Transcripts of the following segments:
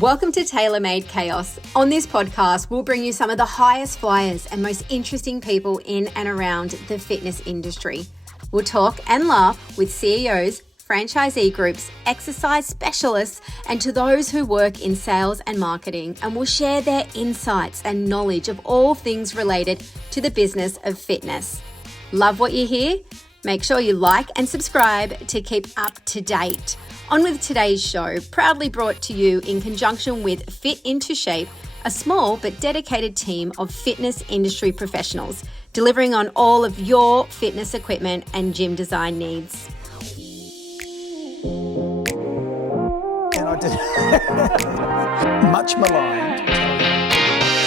Welcome to Tailor Made Chaos. On this podcast, we'll bring you some of the highest flyers and most interesting people in and around the fitness industry. We'll talk and laugh with CEOs, franchisee groups, exercise specialists, and to those who work in sales and marketing, and will share their insights and knowledge of all things related to the business of fitness. Love what you hear? Make sure you like and subscribe to keep up to date. On with today's show, proudly brought to you in conjunction with Fit Into Shape, a small but dedicated team of fitness industry professionals, delivering on all of your fitness equipment and gym design needs. And I did much maligned.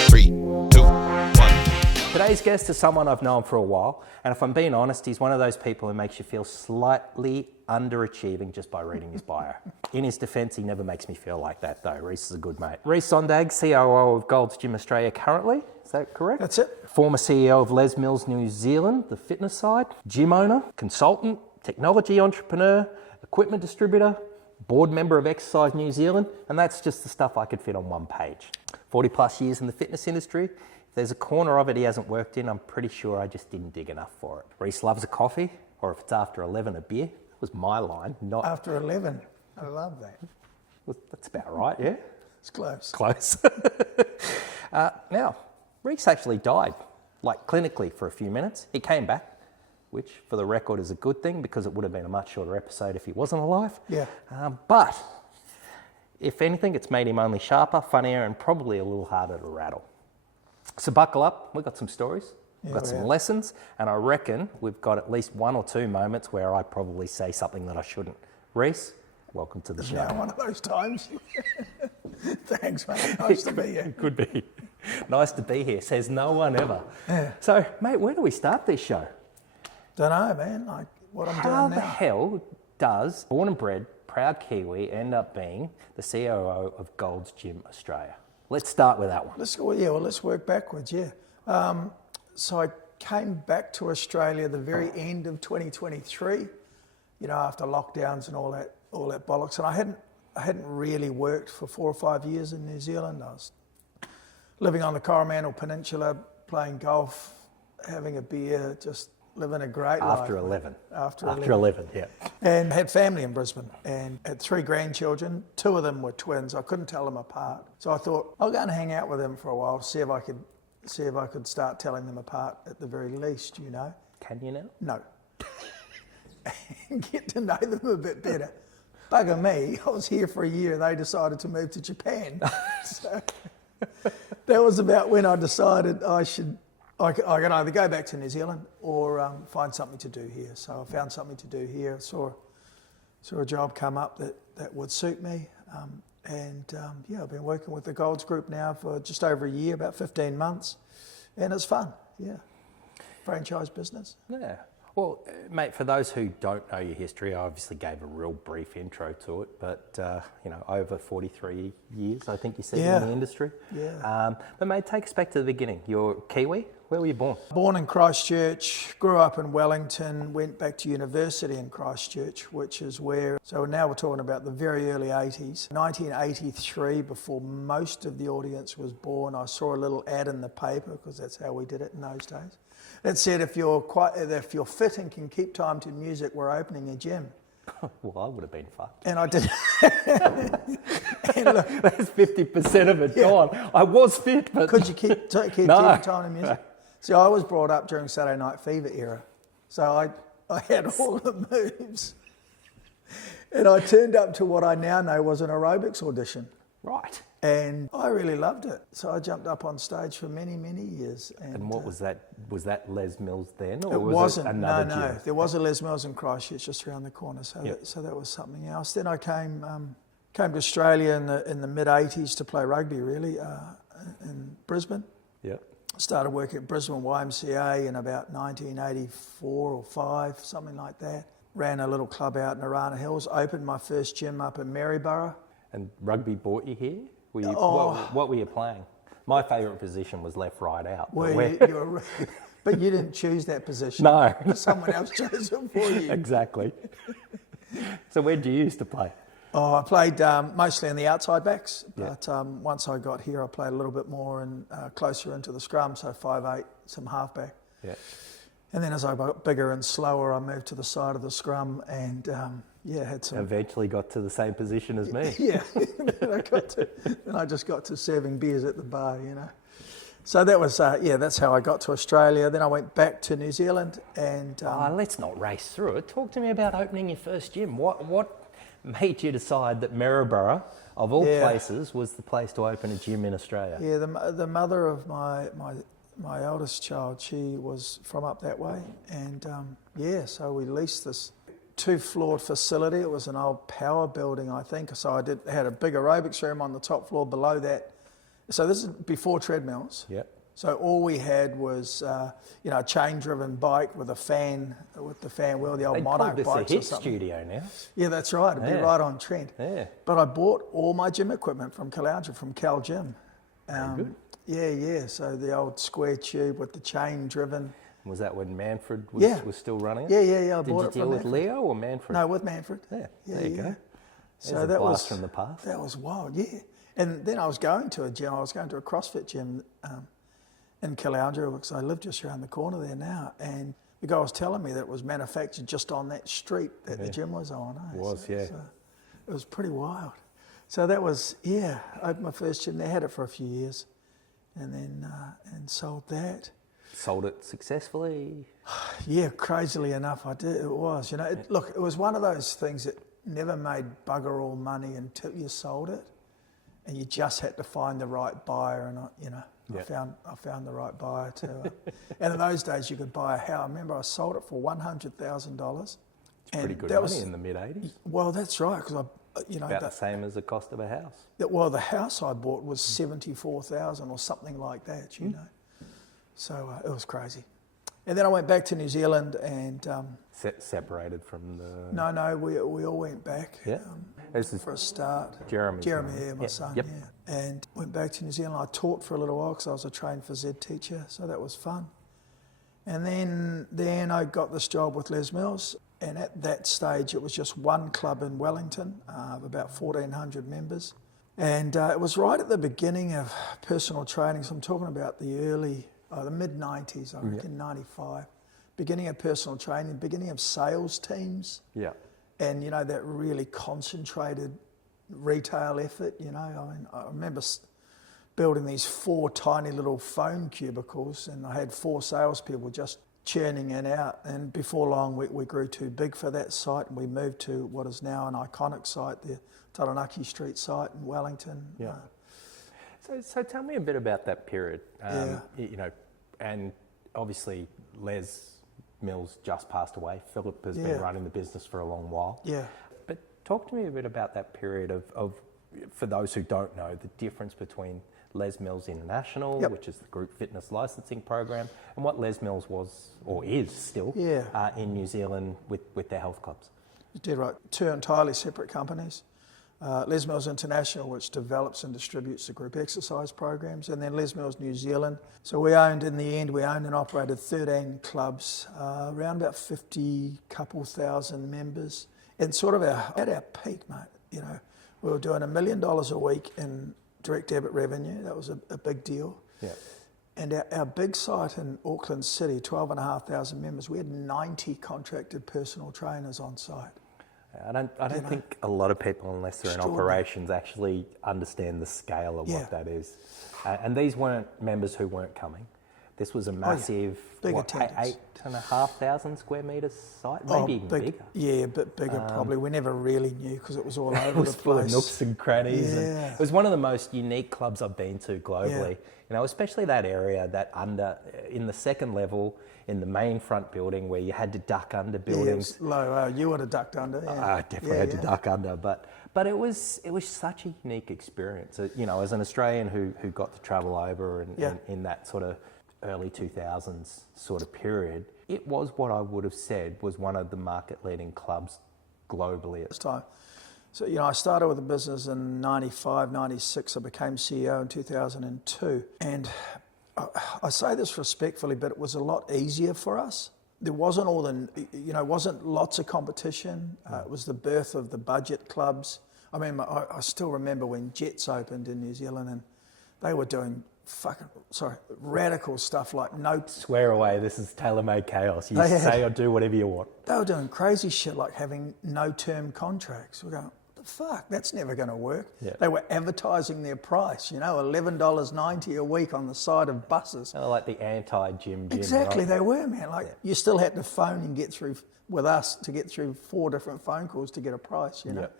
3, 2, 1. Today's guest is someone I've known for a while, and if I'm being honest, he's one of those people who makes you feel slightly underachieving just by reading his bio. In his defence, he never makes me feel like that though. Reece is a good mate. Reece Zondag, COO of Gold's Gym Australia currently, is that correct? That's it. Former CEO of Les Mills New Zealand, the fitness side, gym owner, consultant, technology entrepreneur, equipment distributor, board member of Exercise New Zealand, and that's just the stuff I could fit on one page. 40 plus years in the fitness industry. If there's a corner of it he hasn't worked in, I'm pretty sure I just didn't dig enough for it. Reece loves a coffee, or if it's after 11, a beer. Was my line, not... After 11. I love that. Well, that's about right, yeah? It's close. Close. Now, Reece actually died, like clinically for a few minutes. He came back, which for the record is a good thing because it would have been a much shorter episode if he wasn't alive. Yeah. But if anything, it's made him only sharper, funnier, and probably a little harder to rattle. So buckle up, we've got some stories. We've got some lessons, and I reckon we've got at least one or two moments where I probably say something that I shouldn't. Reece, welcome to the show. Now one of those times. Thanks, mate. Nice to be here. Could be. Nice to be here, says no one ever. Yeah. So, mate, where do we start this show? Don't know, man. Like what I'm How doing the now. hell does born and bred, proud Kiwi end up being the COO of Gold's Gym Australia? Let's start with that one. Let's work backwards, yeah. So I came back to Australia the very end of 2023, you know, after lockdowns and all that bollocks. And I hadn't really worked for 4 or 5 years in New Zealand. I was living on the Coromandel Peninsula, playing golf, having a beer, just living a great life. After 11. After 11, yeah. And had family in Brisbane and had 3 grandchildren. 2 of them were twins. I couldn't tell them apart. So I thought I'll go and hang out with them for a while, see if I could start telling them apart at the very least, you know. Can you now? No. And get to know them a bit better. Bugger me, I was here for a year and they decided to move to Japan. So that was about when I decided I could either go back to New Zealand or find something to do here. So I found something to do here, saw a job come up that would suit me. I've been working with the Golds Group now for just over a year, about 15 months, and it's fun, yeah. Franchise business. Yeah. Well, mate, for those who don't know your history, I obviously gave a real brief intro to it, but, over 43 years, I think you said, in the industry. Yeah. But, mate, take us back to the beginning. You're Kiwi. Where were you born? Born in Christchurch, grew up in Wellington, went back to university in Christchurch, which is where, so now we're talking about the very early 80s. 1983, before most of the audience was born, I saw a little ad in the paper, because that's how we did it in those days. It said, if you're fit and can keep time to music, we're opening a gym. Well, I would have been fucked. And I did. And look, that's 50% of it gone. I was fit, but... Could you keep time to music? See, I was brought up during Saturday Night Fever era. So I had all the moves. And I turned up to what I now know was an aerobics audition. Right. And I really loved it. So I jumped up on stage for many, many years. And what was that? Was that Les Mills then? Or it wasn't. Another no. gym? There was a Les Mills in Christchurch just around the corner. So, that was something else. Then I came to Australia in the mid-'80s to play rugby, really, in Brisbane. Yeah. Started working at Brisbane YMCA in about 1984 or 5, something like that. Ran a little club out in Arana Hills. Opened my first gym up in Maryborough. And rugby brought you here? What were you playing? My favourite position was left, right, out. But you didn't choose that position. No. Someone else chose it for you. Exactly. So where did you used to play? Oh, I played mostly in the outside backs, Yeah. but once I got here, I played a little bit more and closer into the scrum, so 5'8", some halfback. Yeah. And then as I got bigger and slower, I moved to the side of the scrum and had some. Eventually got to the same position as me. Yeah, then I just got to serving beers at the bar, So that was, that's how I got to Australia. Then I went back to New Zealand and... Let's not race through it. Talk to me about opening your first gym. What made you decide that Maryborough, of all places, was the place to open a gym in Australia? Yeah, the mother of my eldest child, she was from up that way. And so we leased this 2-floored facility. It was an old power building, I think. So I had a big aerobics room on the top floor. Below that, so this is before treadmills. Yep. So all we had was, a chain-driven bike with the fan wheel, the old They mono call this bikes a or hit something. studio now. Yeah, that's right. It'd be right on trend. Yeah. But I bought all my gym equipment from Caloundra, from Cal Gym. Very good. Yeah. So the old square tube with the chain-driven. Was that when Manfred was still running it? Yeah. I bought it Did you from deal with Manfred. Leo or Manfred? No, with Manfred. Yeah, there you go. So There's a that blast was from the past. That was wild, yeah. And then I was going to a gym. I was going to a CrossFit gym in Caloundra because I live just around the corner there now. And the guy was telling me that it was manufactured just on that street that the gym was on. It was, yeah. So it was pretty wild. So that was, I opened my first gym. They had it for a few years, and then and sold that. Sold it successfully? Yeah, crazily enough, I did. It was, Look, it was one of those things that never made bugger all money until you sold it, and you just had to find the right buyer. And I found the right buyer too. And in those days, you could buy a house. I remember I sold it for $100,000. It's pretty good money in the mid-'80s. Well, that's right, because About the same as the cost of a house. the house I bought was $74,000 or something like that. So it was crazy. And then I went back to New Zealand and... separated from the... No, we all went back. Yeah. For a start. Jeremy, my son, And went back to New Zealand. I taught for a little while because I was a trained phys ed teacher, so that was fun. And then I got this job with Les Mills, and at that stage it was just one club in Wellington of about 1,400 members. And it was right at the beginning of personal training, so I'm talking about the mid-90s, I reckon, 95. Beginning of personal training, beginning of sales teams. Yeah. And, that really concentrated retail effort, I remember building these 4 tiny little phone cubicles, and I had 4 salespeople just churning in and out. And before long, we grew too big for that site, and we moved to what is now an iconic site, the Taranaki Street site in Wellington. Yeah. So tell me a bit about that period. And obviously Les Mills just passed away. Philip has been running the business for a long while. Yeah. But talk to me a bit about that period of for those who don't know, the difference between Les Mills International, which is the group fitness licensing program, and what Les Mills was, or is still, in New Zealand with their health clubs. You did right. 2 entirely separate companies. Les Mills International, which develops and distributes the group exercise programs, and then Les Mills New Zealand. So we owned and operated 13 clubs, around about 50 couple thousand members. And sort of at our peak, mate, we were doing $1 million a week in direct debit revenue. That was a big deal. Yeah. And our big site in Auckland City, 12,500 members, we had 90 contracted personal trainers on site. I don't think a lot of people, unless they're in operations, actually understand the scale of what that is. And these weren't members who weren't coming. This was a massive, big attendance. 8,500 square metres site, maybe even bigger. Yeah, a bit bigger probably. We never really knew because it was all over the place. It was full of nooks and crannies. Yeah. And it was one of the most unique clubs I've been to globally. Especially that area, in the second level, in the main front building where you had to duck under buildings. Yeah, low. You would have ducked under. Yeah. I definitely had to duck under, but it was such a unique experience. As an Australian who got to travel over and in that sort of early 2000s sort of period, it was what I would have said was one of the market-leading clubs globally at this time. So, I started with the business in 95, 96. I became CEO in 2002. And I say this respectfully, but it was a lot easier for us. There wasn't wasn't lots of competition. It was the birth of the budget clubs. I mean, I still remember when Jets opened in New Zealand, and they were doing radical stuff like Swear away, this is tailor-made chaos. You They had- say or do whatever you want. They were doing crazy shit like having no-term contracts. We're going, what the fuck? That's never going to work. Yeah. They were advertising their price, $11.90 a week on the side of buses. Kind of like the anti-gym. Exactly, right? they were, man. Like you still had to phone and get through with us to get through 4 different phone calls to get a price, you know. Yep.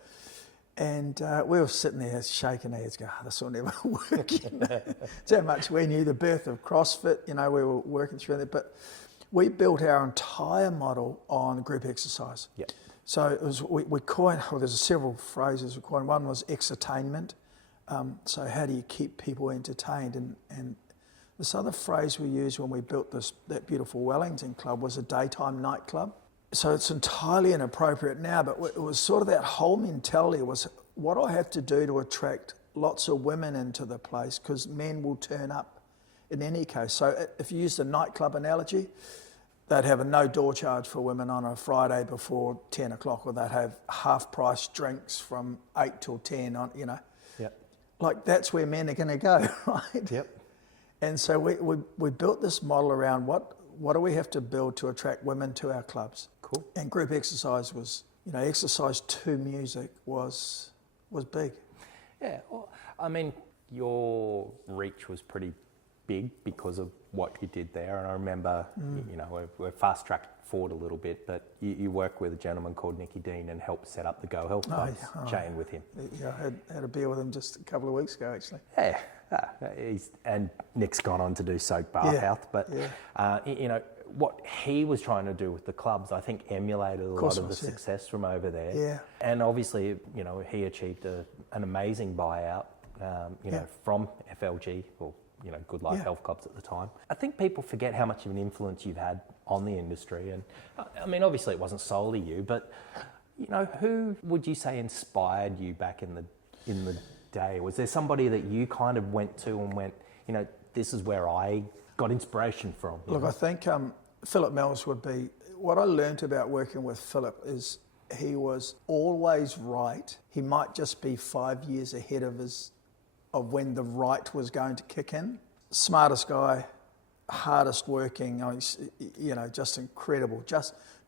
And we were sitting there shaking our heads, going, this will never work. That's how much we knew the birth of CrossFit. We were working through that. But we built our entire model on group exercise. Yep. So it was we coined. Well, there's several phrases we coined. One was exertainment. So how do you keep people entertained? And this other phrase we used when we built that beautiful Wellington club was a daytime nightclub. So it's entirely inappropriate now, but it was sort of that whole mentality was, what do I have to do to attract lots of women into the place? Because men will turn up in any case. So if you use the nightclub analogy, they'd have a no door charge for women on a Friday before 10 o'clock, or they'd have half price drinks from 8 till 10 on, Yep. Like that's where men are going to go, right? Yep. And so we built this model around what do we have to build to attract women to our clubs? Cool. And group exercise was, exercise to music was big. Yeah, well, I mean, your reach was pretty big because of what you did there. And I remember, we're fast-tracked forward a little bit, but you work with a gentleman called Nicky Dean and helped set up the Go Health Club chain with him. Yeah, I had a beer with him just a couple of weeks ago, actually. Yeah, and Nick's gone on to do Soak Bath Health, but what he was trying to do with the clubs, I think, emulated a lot of the success from over there. Yeah. And obviously, he achieved an amazing buyout, from FLG, or Good Life Health Clubs at the time. I think people forget how much of an influence you've had on the industry, and I mean, obviously, it wasn't solely you, but who would you say inspired you back in the day? Was there somebody that you kind of went to and went, this is where I got inspiration from? Look, I think Philip Mills would be, what I learned about working with Philip is he was always right. He might just be 5 years ahead of when the right was going to kick in. Smartest guy, hardest working, just incredible.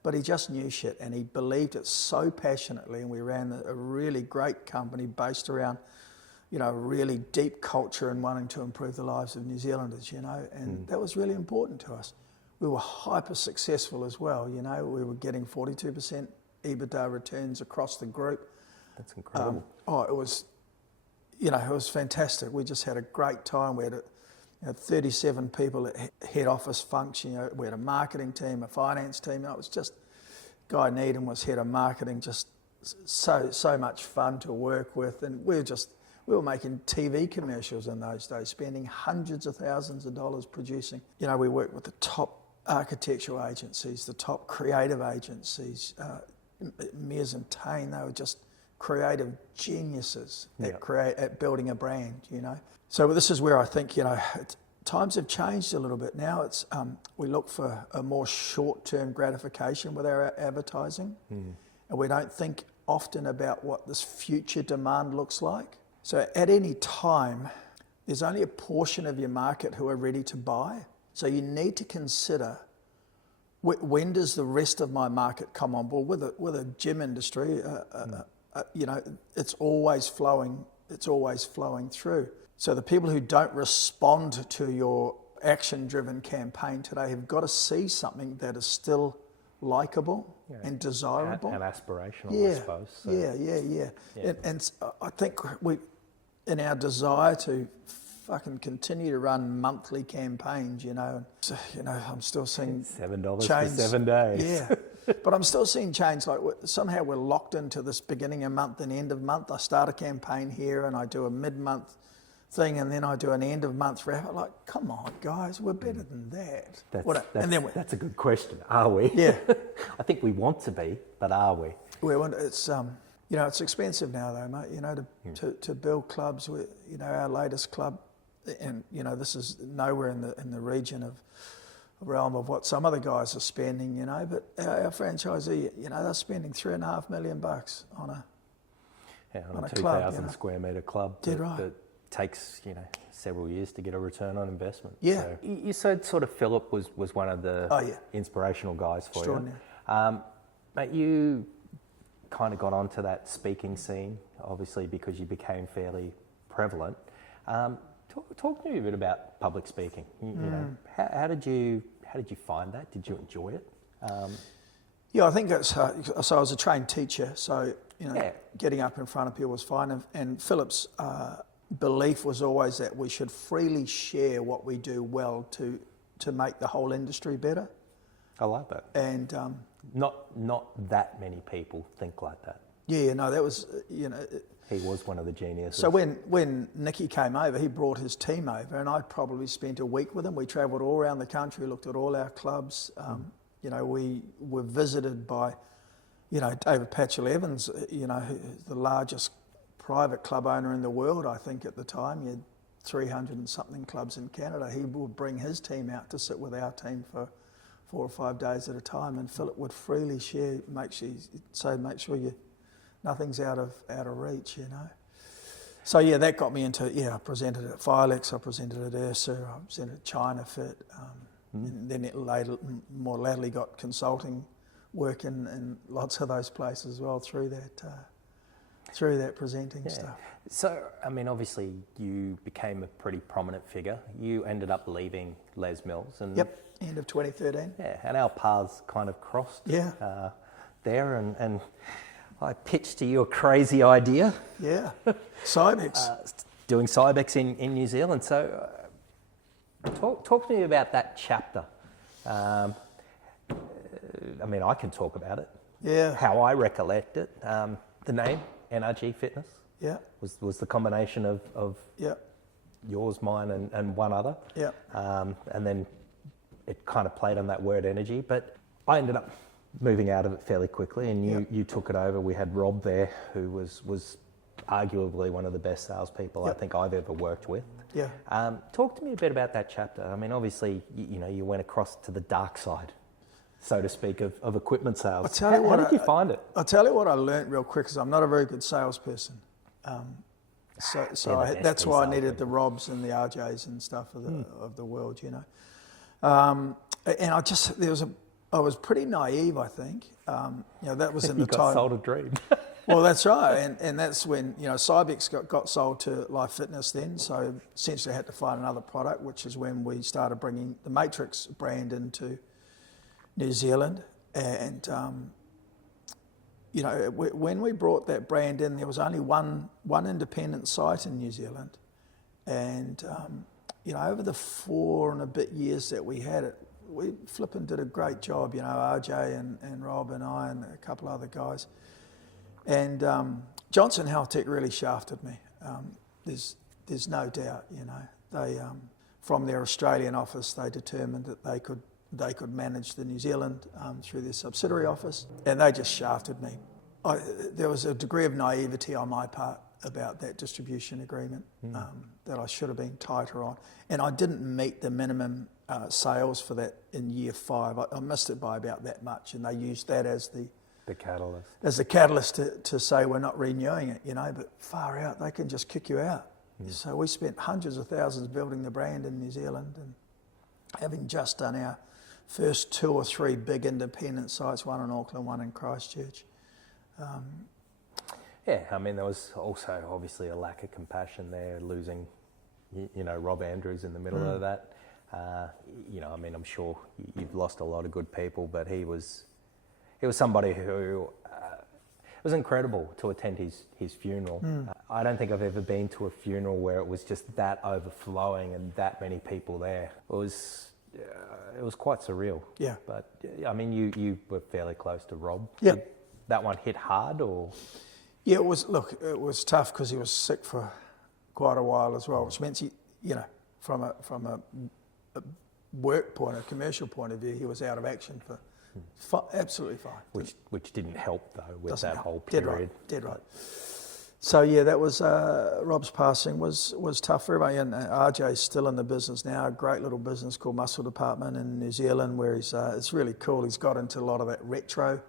But he just knew shit, and he believed it so passionately, and we ran a really great company based around really deep culture and wanting to improve the lives of New Zealanders, and that was really important to us. We were hyper successful as well, we were getting 42% EBITDA returns across the group. That's incredible. It was, it was fantastic. We just had a great time. We had 37 people at head office function. We had a marketing team, a finance team. It was just, Guy Needham was head of marketing, just so much fun to work with, and we were making TV commercials in those days, spending hundreds of thousands of dollars producing. We worked with the top architectural agencies, the top creative agencies, Mears and Tain. They were just creative geniuses at building a brand, So this is where I think, times have changed a little bit now. It's we look for a more short-term gratification with our advertising, and we don't think often about what this future demand looks like. So at any time, there's only a portion of your market who are ready to buy. So you need to consider, when does the rest of my market come on board? With a gym industry, it's always flowing through. So the people who don't respond to your action-driven campaign today have got to see something that is still likable and desirable. And aspirational, I suppose. So. Yeah. And I think in our desire to fucking continue to run monthly campaigns, I'm still seeing $7 change. for 7 days. Yeah. But I'm still seeing change. Like somehow we're locked into this beginning of month and end of month. I start a campaign here and I do a mid-month thing, and then I do an end of month wrap. Like, come on, guys, we're better than that. That's a good question. Are we? Yeah. I think we want to be, but are we? It's it's expensive now though, mate. To build clubs. Our latest club, and this is nowhere in the region of realm of what some other guys are spending, but our franchisee, they're spending $3.5 million on a. on a club, 2,000 square metre club that takes several years to get a return on investment. Yeah. So you said sort of Philip was one of the inspirational guys for you. Mate, you kind of got onto that speaking scene, obviously because you became fairly prevalent. Talk to me a bit about public speaking. You know, how did you find that? Did you enjoy it? Yeah, I think that's so I was a trained teacher, so getting up in front of people was fine. And Philip's belief was always that we should freely share what we do well to make the whole industry better. I like that. And not that many people think like that. Yeah, no, that was He was one of the geniuses. So when Nicky came over, he brought his team over, and I probably spent a week with him. We travelled all around the country, looked at all our clubs. We were visited by, David Patchell-Evans, the largest private club owner in the world, I think at the time. He had 300 and something clubs in Canada. He would bring his team out to sit with our team for 4 or 5 days at a time, and Philip would freely share, make sure nothing's out of reach, So that got me into, I presented at Filex, I presented at Ursa, I presented at China Fit, and then it more latterly got consulting work in lots of those places as well through that presenting stuff. So, I mean, obviously you became a pretty prominent figure. You ended up leaving Les Mills. And end of 2013. Yeah, and our paths kind of crossed there, and I pitched to you a crazy idea. Yeah, Cybex. Doing Cybex in New Zealand. So talk to me about that chapter. I mean, I can talk about it. Yeah. How I recollect it. The name, NRG Fitness, was the combination of yours, mine, and one other. Yeah. And then it kind of played on that word energy. But I ended up moving out of it fairly quickly, and you took it over. We had Rob there, who was arguably one of the best salespeople I think I've ever worked with. Yeah. Talk to me a bit about that chapter. I mean, obviously, you went across to the dark side, so to speak, of equipment sales. How did you find it? I'll tell you what I learnt real quick, because I'm not a very good salesperson. That's why I needed the Robs and the RJs and stuff of the world, And I was pretty naive, I think. That was in the you time. got sold a dream. Well, that's right, and that's when Cybex got sold to Life Fitness then. So essentially, I had to find another product, which is when we started bringing the Matrix brand into New Zealand. And when we brought that brand in, there was only one independent site in New Zealand, and over the 4 and a bit years that we had it, we flipping did a great job. RJ and Rob and I and a couple other guys. And Johnson Health Tech really shafted me. There's no doubt. They from their Australian office, they determined that they could manage the New Zealand through their subsidiary office, and they just shafted me. There was a degree of naivety on my part about that distribution agreement that I should have been tighter on, and I didn't meet the minimum sales for that in year 5. I missed it by about that much, and they used that as the catalyst. As the catalyst to say we're not renewing it, but far out, they can just kick you out. So we spent hundreds of thousands building the brand in New Zealand, and having just done our first 2 or 3 big independent sites, one in Auckland, one in Christchurch. I mean, there was also obviously a lack of compassion there, losing, Rob Andrews in the middle of that. I mean, I'm sure you've lost a lot of good people, but he was somebody who it was incredible to attend his funeral. I don't think I've ever been to a funeral where it was just that overflowing and that many people there. It was quite surreal. Yeah. But I mean, you were fairly close to Rob. Yeah. Did that one hit hard, or? Yeah, it was. Look, it was tough because he was sick for quite a while as well, which meant from a work point, a commercial point of view, he was out of action for. Absolutely fine. Which didn't help though with that whole period. Dead right. So that was Rob's passing was tough for everybody, and RJ's still in the business now. A great little business called Muscle Department in New Zealand, where he's it's really cool. He's got into a lot of that retro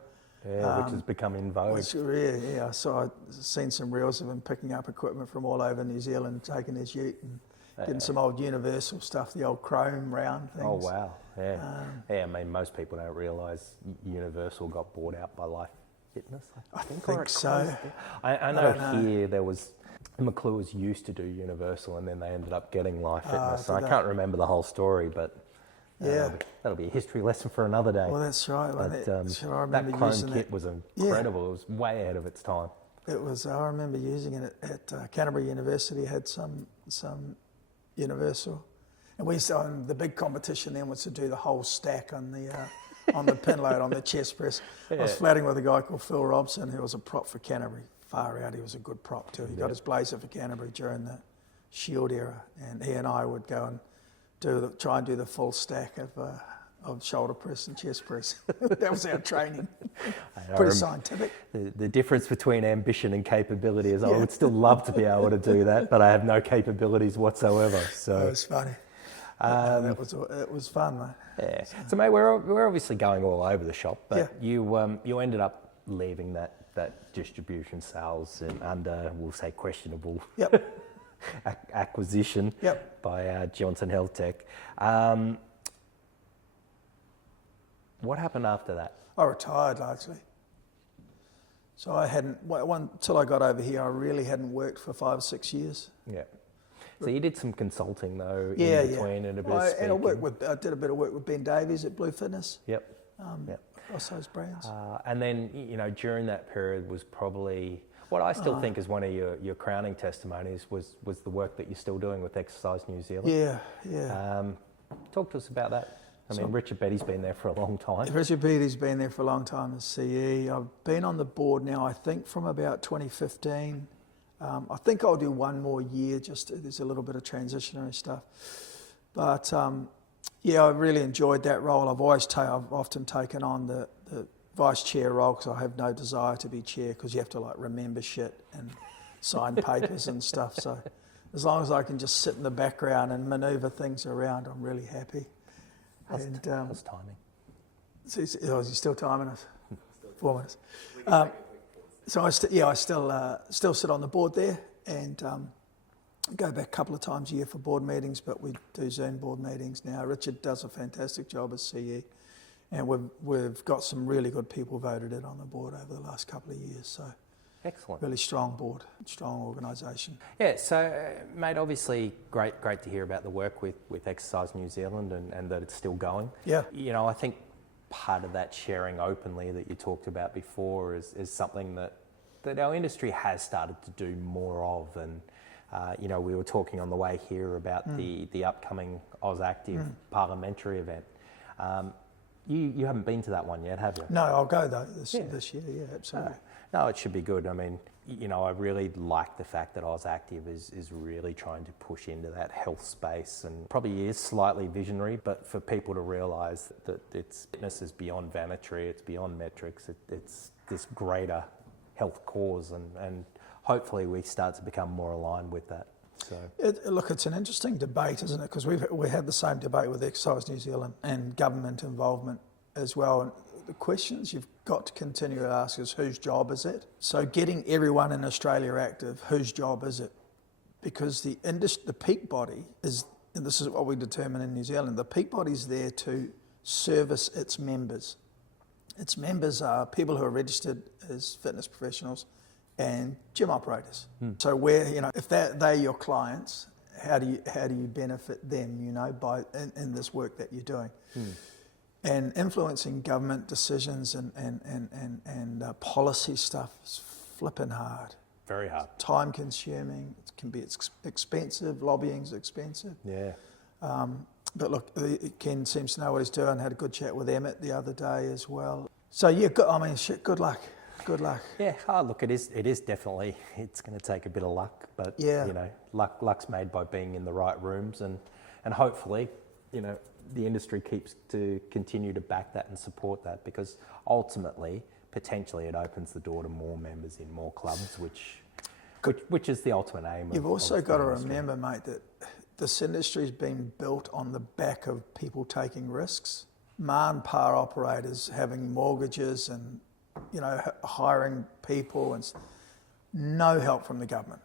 which has become in vogue. Yeah. So I've seen some reels of him picking up equipment from all over New Zealand, taking his ute and getting some old Universal stuff, the old chrome round things. Oh, wow. Yeah. I mean, most people don't realise Universal got bought out by Life Fitness, I think so. I know here there was... McClure's used to do Universal and then they ended up getting Life Fitness. So I can't remember the whole story, but that'll be a history lesson for another day. Well, that's right. But, that chrome kit was incredible. It was way ahead of its time. It was. I remember using it at Canterbury University. Had some Universal, and we used to, the big competition then was to do the whole stack on the pin load on the chest press. I was flatting with a guy called Phil Robson, who was a prop for Canterbury. Far out, he was a good prop too. He got his blazer for Canterbury during the Shield era, and he and I would go and try and do the full stack of shoulder press and chest press. That was our training. Pretty scientific. The difference between ambition and capability is I would still love to be able to do that, but I have no capabilities whatsoever. So it was funny. It was fun, mate. Yeah. So mate, we're obviously going all over the shop, but you ended up leaving that distribution sales and under, we'll say, questionable acquisition by Johnson Health Tech. What happened after that? I retired largely. So I hadn't, until I got over here, I really hadn't worked for 5 or 6 years. Yeah. So you did some consulting though in between and a bit of speaking. And I did a bit of work with Ben Davies at Blue Fitness. Across those brands. And then, during that period was probably, what I still think is one of your crowning testimonies was the work that you're still doing with Exercise New Zealand. Yeah. Talk to us about that. I mean, Richard Betty's been there for a long time. Richard Betty's been there for a long time as CE. I've been on the board now, I think, from about 2015. I think I'll do one more year, there's a little bit of transitionary stuff. But I really enjoyed that role. I've often taken on the vice chair role because I have no desire to be chair because you have to remember shit and sign papers and stuff. So as long as I can just sit in the background and manoeuvre things around, I'm really happy. How's timing? Is he still timing us? 4 minutes. So I still sit on the board there and go back a couple of times a year for board meetings, but we do Zoom board meetings now. Richard does a fantastic job as CE, and we've got some really good people voted in on the board over the last couple of years. So excellent. Really strong board, strong organisation. Yeah, so mate, obviously great to hear about the work with Exercise New Zealand and that it's still going. Yeah. I think part of that sharing openly that you talked about before is something that our industry has started to do more of. And we were talking on the way here about the upcoming AusActive parliamentary event. You haven't been to that one yet, have you? No, I'll go though this year. Yeah, absolutely. No, it should be good. I mean, I really like the fact that AusActive is really trying to push into that health space, and probably is slightly visionary, but for people to realise that fitness is beyond vanity, it's beyond metrics, it's this greater health cause, and hopefully we start to become more aligned with that. So look, it's an interesting debate, isn't it? Because we had the same debate with Exercise New Zealand and government involvement as well. And the questions you've got to continue to ask is, whose job is it? So getting everyone in Australia active, whose job is it? Because the peak body is, and this is what we determine in New Zealand, the peak body is there to service its members. Its members are people who are registered as fitness professionals and gym operators. So if they're your clients, how do you benefit them, by in this work that you're doing? And influencing government decisions and policy stuff is flipping hard. Very hard. It's time consuming. It can be expensive. Lobbying's expensive. Yeah. But look, Ken seems to know what he's doing. Had a good chat with Emmett the other day as well. So good luck. Good luck. Yeah. Look, it is definitely. It's going to take a bit of luck, but luck's made by being in the right rooms, and hopefully, the industry keeps to continue to back that and support that, because ultimately, potentially, it opens the door to more members in more clubs, which is the ultimate aim. You've also got to remember, mate, that this industry's been built on the back of people taking risks. Ma and pa operators having mortgages and hiring people and no help from the government.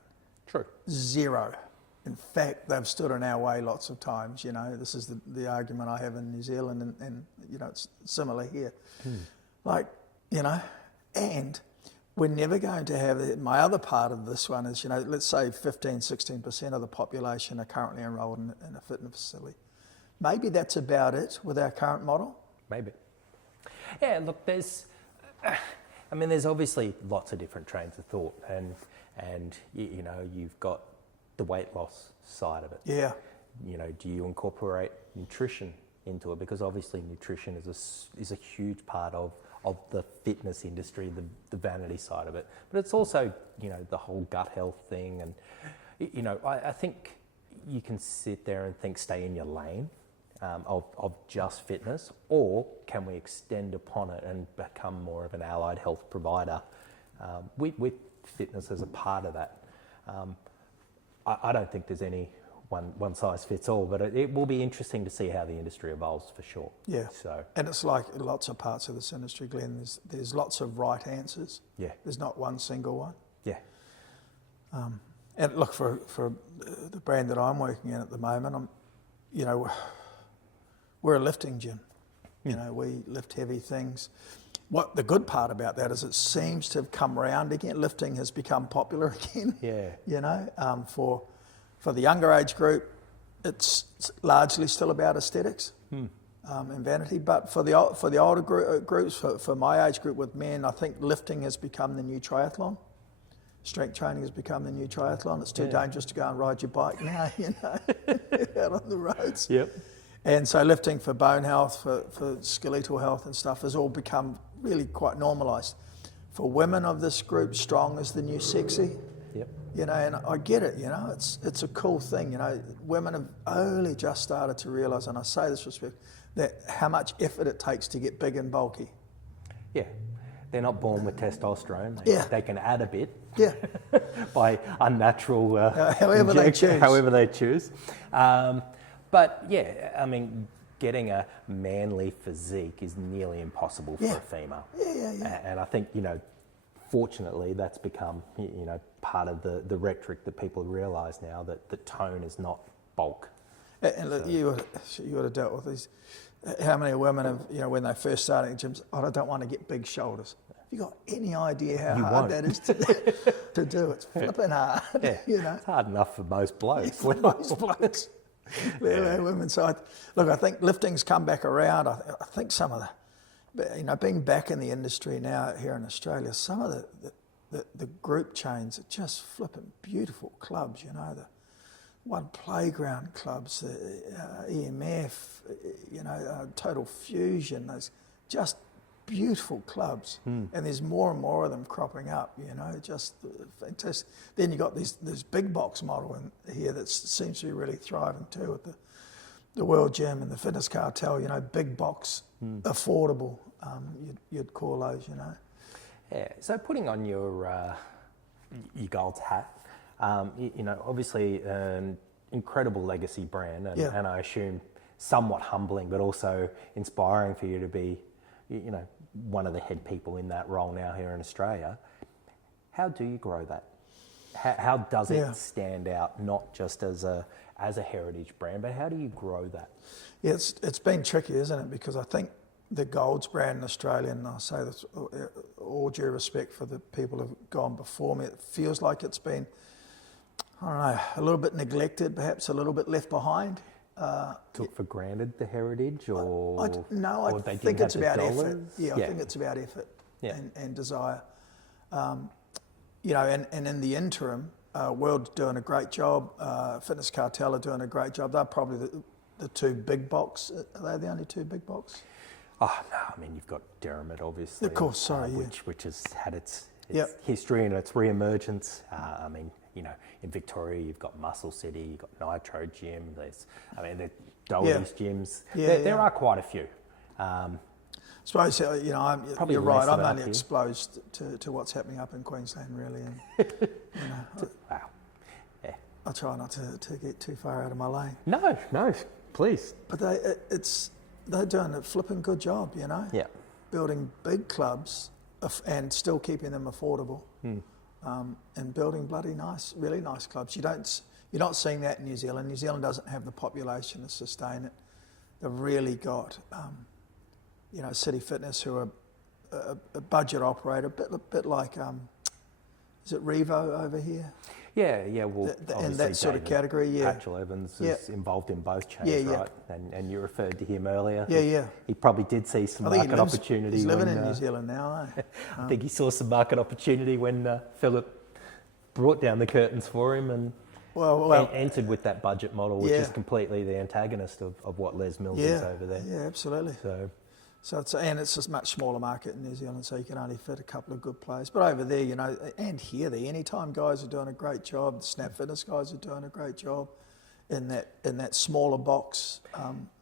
True. Zero. In fact, they've stood in our way lots of times. This is the argument I have in New Zealand, and it's similar here. And we're never going to have it. My other part of this one is, let's say 15-16% of the population are currently enrolled in a fitness facility. Maybe that's about it with our current model. Maybe. Yeah, look, there's obviously lots of different trains of thought, and you've got the weight loss side of it. Yeah. Do you incorporate nutrition into it? Because obviously nutrition is a huge part of the fitness industry, the vanity side of it. But it's also, the whole gut health thing. And, I think you can sit there and think, stay in your lane of just fitness, or can we extend upon it and become more of an allied health provider with fitness as a part of that? I don't think there's any one size fits all, but it will be interesting to see how the industry evolves for sure. Yeah. So, and it's like lots of parts of this industry, Glenn. There's lots of right answers. Yeah. There's not one single one. Yeah. And look, for the brand that I'm working in at the moment, we're a lifting gym. We lift heavy things. What the good part about that is it seems to have come around again. Lifting has become popular again. Yeah. For the younger age group, it's largely still about aesthetics and vanity. But for the older groups, for my age group with men, I think lifting has become the new triathlon. Strength training has become the new triathlon. It's too dangerous to go and ride your bike now, out on the roads. Yep. And so lifting for bone health, for skeletal health and stuff has all become really quite normalised. For women of this group, strong is the new sexy. Yep. And I get it, it's a cool thing. Women have only just started to realise, and I say this with respect, that how much effort it takes to get big and bulky. Yeah. They're not born with testosterone. They can add a bit. Yeah. By unnatural however they choose. However they choose. But yeah, getting a manly physique is nearly impossible for a female. Yeah. And I think, fortunately, that's become, part of the rhetoric that people realise now, that the tone is not bulk. And look, you would have dealt with these. How many women have, when they first started in gyms, I don't want to get big shoulders. Have you got any idea how hard that is to do? It's flipping hard. Yeah. It's hard enough for most blokes. For most blokes. Women. So, I think lifting's come back around. I think some of being back in the industry now here in Australia, some of the group chains are just flipping beautiful clubs. The One Playground clubs, EMF, Total Fusion. Those just beautiful clubs, and there's more and more of them cropping up. Just fantastic. Then you got this big box model in here that seems to be really thriving too, with the World Gym and the Fitness Cartel. Big box, affordable. You'd call those. Yeah. So putting on your Gold's hat, obviously an incredible legacy brand, and I assume somewhat humbling, but also inspiring for you to be, one of the head people in that role now here in Australia. How do you grow that? How does it stand out, not just as a heritage brand, but how do you grow that? Yeah, it's been tricky, isn't it? Because I think the Gold's brand in Australia, and I say this all due respect for the people who've gone before me, it feels like it's been, I don't know, a little bit neglected, perhaps a little bit left behind. Took for granted the heritage, or I think it's about effort. I think it's about effort and desire. And in the interim, World's doing a great job. Fitness Cartel are doing a great job. They're probably the two big box. Are they the only two big box? Oh no, you've got Derrimut, obviously. Of course, which has had its history and its re-emergence. In Victoria, you've got Muscle City, you've got Nitro Gym. The Dolly's gyms. There are quite a few. I suppose you're right. I'm only exposed to what's happening up in Queensland, really. And, wow. Yeah. I try not to get too far out of my lane. No, please. But they're doing a flipping good job, Yeah. Building big clubs and still keeping them affordable, and building bloody nice, really nice clubs. You're not seeing that in New Zealand. New Zealand doesn't have the population to sustain it. They've really got, City Fitness, who are a budget operator, a bit like, is it Revo over here? Yeah. Well, in that sort of category, yeah. Patchell Evans is involved in both chains, Yeah. right? And you referred to him earlier. Yeah. He probably did see some market opportunity. He's living in New Zealand now, eh? I think he saw some market opportunity when Philip brought down the curtains for him and entered with that budget model, which is completely the antagonist of what Les Mills is over there. Yeah, absolutely. So it's a much smaller market in New Zealand, so you can only fit a couple of good players. But over there, and here, the Anytime guys are doing a great job. The Snap Fitness guys are doing a great job in that smaller box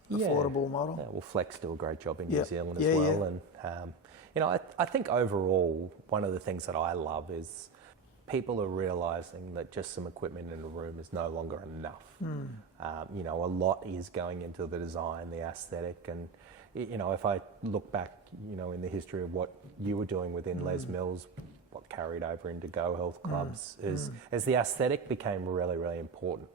affordable model. Yeah, well, Flex do a great job in New Zealand as well. And I think overall, one of the things that I love is people are realising that just some equipment in a room is no longer enough. A lot is going into the design, the aesthetic, and if I look back, in the history of what you were doing within Les Mills, what carried over into Go Health clubs is as the aesthetic became really, really important.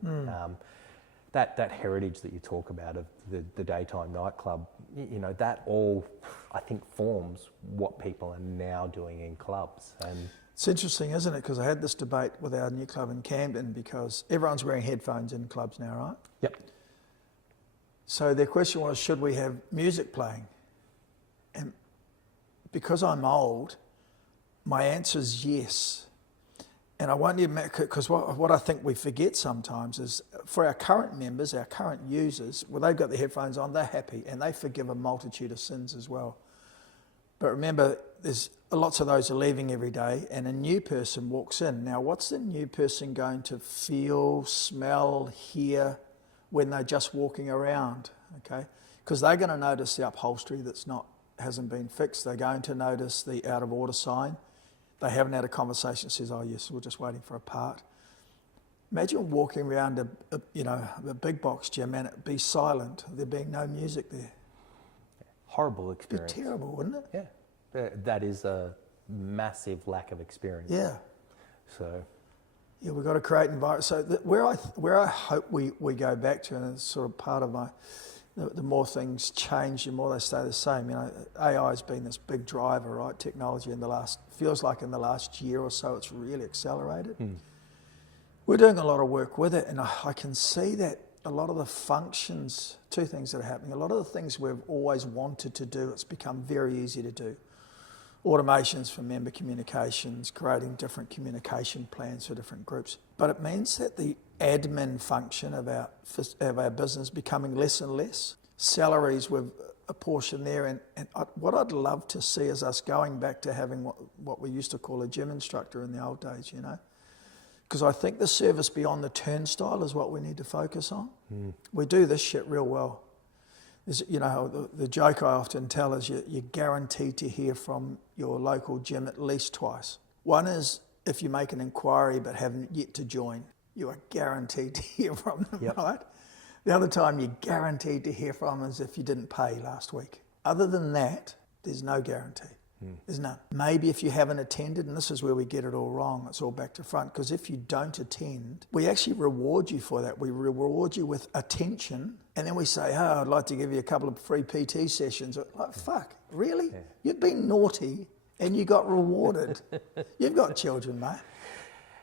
That heritage that you talk about of the daytime nightclub, that all, I think, forms what people are now doing in clubs. And it's interesting, isn't it? Because I had this debate with our new club in Camden, because everyone's wearing headphones in clubs now, right? Yep. So their question was, should we have music playing? And because I'm old, my answer is yes. And I want you to, because what I think we forget sometimes is, for our current members, our current users, well, they've got their headphones on, they're happy, and they forgive a multitude of sins as well. But remember, there's lots of those are leaving every day, and a new person walks in. Now, what's the new person going to feel, smell, hear when they're just walking around? Okay, because they're going to notice the upholstery hasn't been fixed. They're going to notice the out of order sign. They haven't had a conversation that says, "Oh yes, we're just waiting for a part." Imagine walking around a big box gym and it be silent. There being no music there. Horrible experience. It'd be terrible, wouldn't it? Yeah, that is a massive lack of experience. Yeah. So. Yeah, we've got to create an environment. So where I hope we go back to, and it's sort of part of the more things change, the more they stay the same. AI has been this big driver, right? Technology feels like in the last year or so, it's really accelerated. We're doing a lot of work with it, and I can see that a lot of the functions, two things that are happening. A lot of the things we've always wanted to do, it's become very easy to do. Automations for member communications, creating different communication plans for different groups. But it means that the admin function of our business becoming less and less. Salaries with a portion there, and what I'd love to see is us going back to having what we used to call a gym instructor in the old days, Because I think the service beyond the turnstile is what we need to focus on. We do this shit real well. The joke I often tell is you're guaranteed to hear from your local gym at least twice. One is if you make an inquiry but haven't yet to join, you are guaranteed to hear from them, right? The other time you're guaranteed to hear from them is if you didn't pay last week. Other than that, there's no guarantee. There's none. Maybe if you haven't attended, and this is where we get it all wrong, it's all back to front, because if you don't attend, we actually reward you for that. We reward you with attention, and then we say, oh, I'd like to give you a couple of free PT sessions. Like, fuck, really? Yeah. You've been naughty and you got rewarded. You've got children, mate.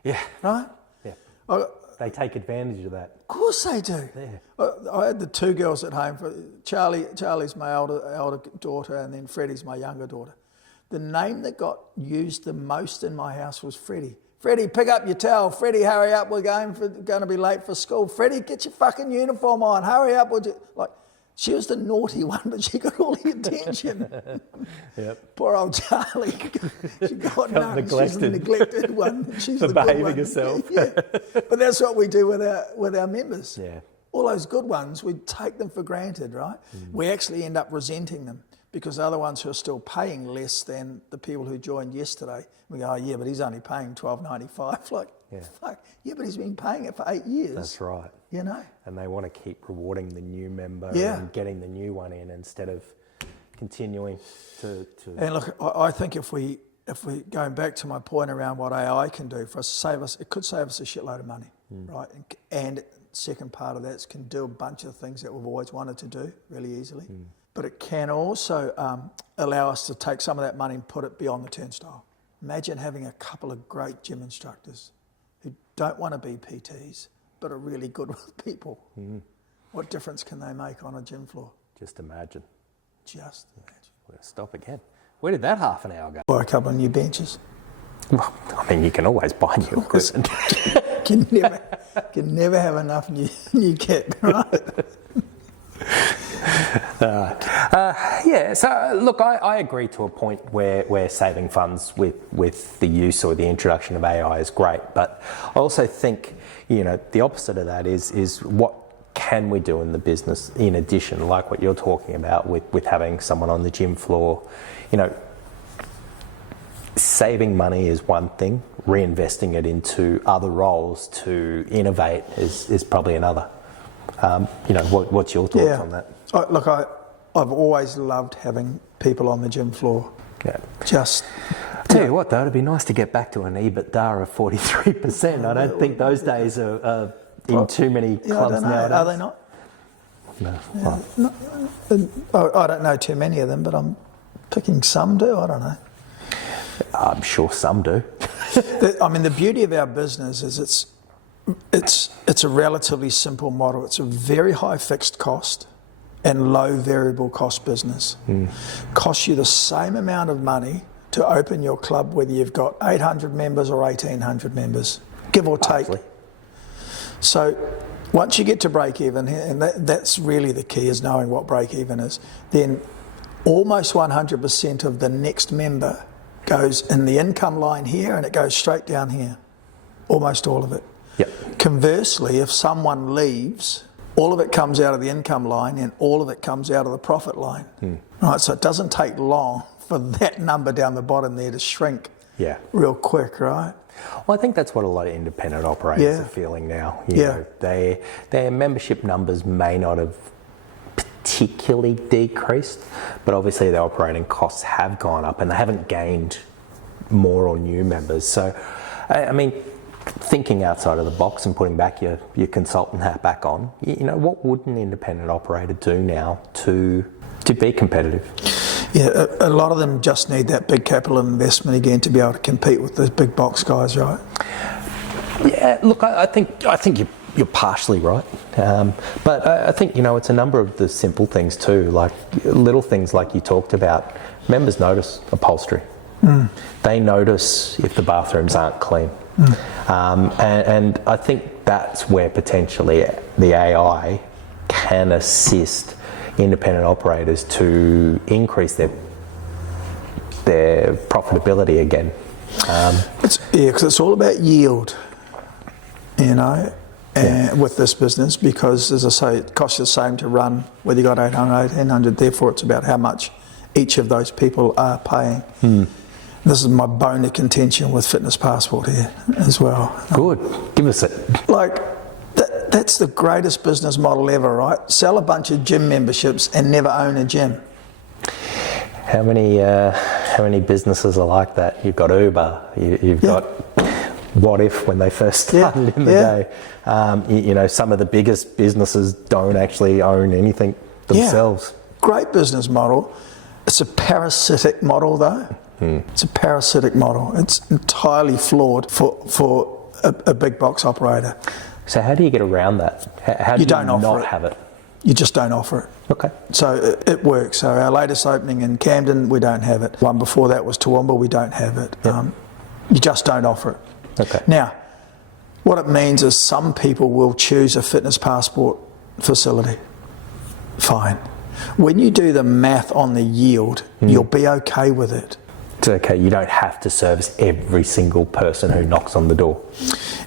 Yeah. Right? Yeah. They take advantage of that. Of course they do. Yeah. I had the two girls at home. Charlie's my elder daughter, and then Freddie's my younger daughter. The name that got used the most in my house was Freddie. Freddie, pick up your towel. Freddie, hurry up. We're going to be late for school. Freddie, get your fucking uniform on. Hurry up. She was the naughty one, but she got all the attention. Yep. Poor old Charlie. She got nothing. Neglected. She's the neglected one. She's for the behaving good one. herself. Yeah. But that's what we do with our members. Yeah. All those good ones, we take them for granted, right? We actually end up resenting them, because the other ones who are still paying less than the people who joined yesterday, we go, oh yeah, but he's only paying $12.95. Like, fuck, yeah, but he's been paying it for 8 years. That's right. And they want to keep rewarding the new member and getting the new one in instead of continuing to... And look, I think if we if we going back to my point around what AI can do for us, it could save us a shitload of money, right? And second part of that is can do a bunch of things that we've always wanted to do really easily. But it can also allow us to take some of that money and put it beyond the turnstile. Imagine having a couple of great gym instructors who don't want to be PTs, but are really good with people. What difference can they make on a gym floor? Just imagine. Just imagine. We're going to stop again. Where did that half an hour go? Buy a couple of new benches. Well, I mean, you can always buy new equipment. Can never have enough new kit, right? Yeah, so look, I agree to a point where saving funds with the use or the introduction of AI is great, but I also think, the opposite of that is what can we do in the business in addition, like what you're talking about with having someone on the gym floor. Saving money is one thing, reinvesting it into other roles to innovate is probably another. What's your thoughts on that? I've always loved having people on the gym floor. Yeah. Just tell you what, though, it'd be nice to get back to an EBITDA of 43%. I don't think those days are in too many clubs nowadays. Are they not? No. I don't know too many of them, but I'm picking some do. I don't know. I'm sure some do. The beauty of our business is it's a relatively simple model. It's a very high fixed cost and low variable cost business. Costs you the same amount of money to open your club whether you've got 800 members or 1,800 members, give or take. So once you get to break even, and that's really the key, is knowing what break even is, then almost 100% of the next member goes in the income line here and it goes straight down here, almost all of it. Yep. Conversely, if someone leaves, all of it comes out of the income line and all of it comes out of the profit line. Right, so it doesn't take long for that number down the bottom there to shrink real quick, right? Well, I think that's what a lot of independent operators are feeling now. You know, their membership numbers may not have particularly decreased, but obviously their operating costs have gone up and they haven't gained more or new members. So, I mean, thinking outside of the box and putting back your consultant hat back on, what would an independent operator do now to be competitive? Yeah, a lot of them just need that big capital investment again to be able to compete with those big box guys, right? Yeah, look, I think you're partially right, but I think it's a number of the simple things too, like little things like you talked about. Members notice upholstery. They notice if the bathrooms aren't clean, and I think that's where potentially the AI can assist independent operators to increase their profitability again. Because it's all about yield, with this business, because as I say, it costs the same to run whether you got 800, 1,800, therefore it's about how much each of those people are paying. This is my bone of contention with Fitness Passport here as well. Good, give us it. That's the greatest business model ever, right? Sell a bunch of gym memberships and never own a gym. How many businesses are like that? You've got Uber, you've got What If when they first started in the day. Some of the biggest businesses don't actually own anything themselves. Great business model. It's a parasitic model though. It's a parasitic model. It's entirely flawed for a big box operator. So how do you get around that? How do you not have it? You just don't offer it. Okay. So it works. So our latest opening in Camden, we don't have it. One before that was Toowoomba, we don't have it. Yep. You just don't offer it. Okay. Now, what it means is some people will choose a Fitness Passport facility. Fine. When you do the math on the yield, you'll be okay with it. It's okay, you don't have to service every single person who knocks on the door.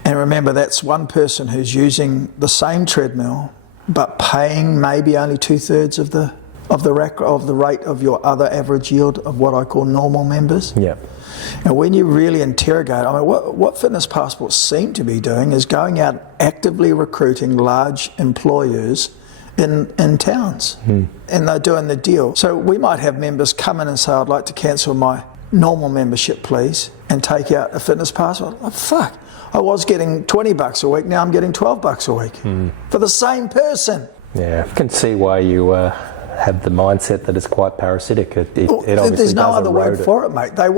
And remember, that's one person who's using the same treadmill but paying maybe only 2/3 of the rate of your other average yield of what I call normal members. Yeah. And when you really interrogate, what Fitness Passports seem to be doing is going out actively recruiting large employers in towns, and they're doing the deal. So we might have members come in and say, I'd like to cancel my normal membership, please, and take out a fitness passport. Oh, fuck. I was getting $20 a week, now I'm getting $12 a week for the same person. Yeah, I can see why you have the mindset that it's quite parasitic. It obviously there's no does other word erode for it, mate. They